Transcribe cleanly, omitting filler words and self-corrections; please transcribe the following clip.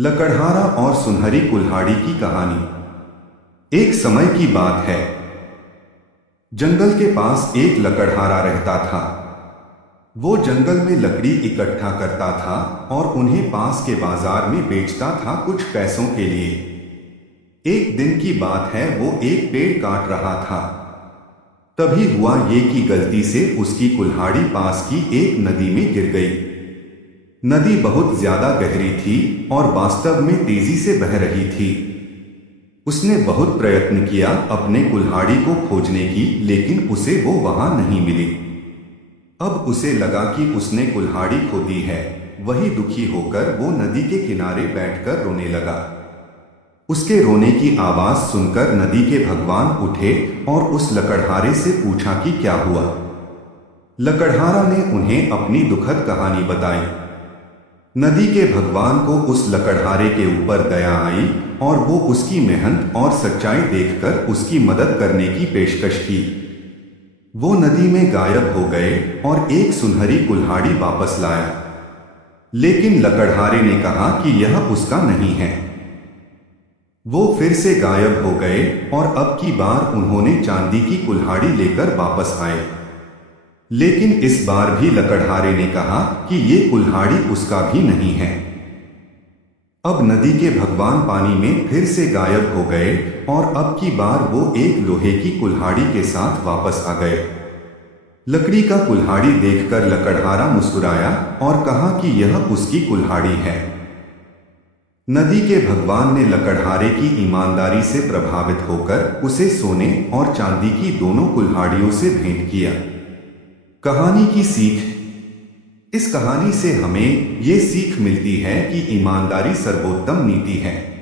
लकड़हारा और सुनहरी कुल्हाड़ी की कहानी। एक समय की बात है। जंगल के पास एक लकड़हारा रहता था। वो जंगल में लकड़ी इकट्ठा करता था और उन्हें पास के बाजार में बेचता था कुछ पैसों के लिए। एक दिन की बात है, वो एक पेड़ काट रहा था। तभी हुआ ये कि गलती से उसकी कुल्हाड़ी पास की एक नदी में गिर गई। नदी बहुत ज्यादा गहरी थी और वास्तव में तेजी से बह रही थी। उसने बहुत प्रयत्न किया अपने कुल्हाड़ी को खोजने की, लेकिन उसे वो वहां नहीं मिली। अब उसे लगा कि उसने कुल्हाड़ी खो दी है। वही दुखी होकर वो नदी के किनारे बैठकर रोने लगा। उसके रोने की आवाज सुनकर नदी के भगवान उठे और उस लकड़हारे से पूछा कि क्या हुआ। लकड़हारा ने उन्हें अपनी दुखद कहानी बताई। नदी के भगवान को उस लकड़हारे के ऊपर दया आई और वो उसकी मेहनत और सच्चाई देखकर उसकी मदद करने की पेशकश की। वो नदी में गायब हो गए और एक सुनहरी कुल्हाड़ी वापस लाया। लेकिन लकड़हारे ने कहा कि यह उसका नहीं है। वो फिर से गायब हो गए और अब की बार उन्होंने चांदी की कुल्हाड़ी लेकर वापस आए। लेकिन इस बार भी लकड़हारे ने कहा कि ये कुल्हाड़ी उसका भी नहीं है। अब नदी के भगवान पानी में फिर से गायब हो गए और अब की बार वो एक लोहे की कुल्हाड़ी के साथ वापस आ गए। लकड़ी का कुल्हाड़ी देखकर लकड़हारा मुस्कुराया और कहा कि यह उसकी कुल्हाड़ी है। नदी के भगवान ने लकड़हारे की ईमानदारी से प्रभावित होकर उसे सोने और चांदी की दोनों कुल्हाड़ियों से भेंट किया। कहानी की सीख। इस कहानी से हमें ये सीख मिलती है कि ईमानदारी सर्वोत्तम नीति है।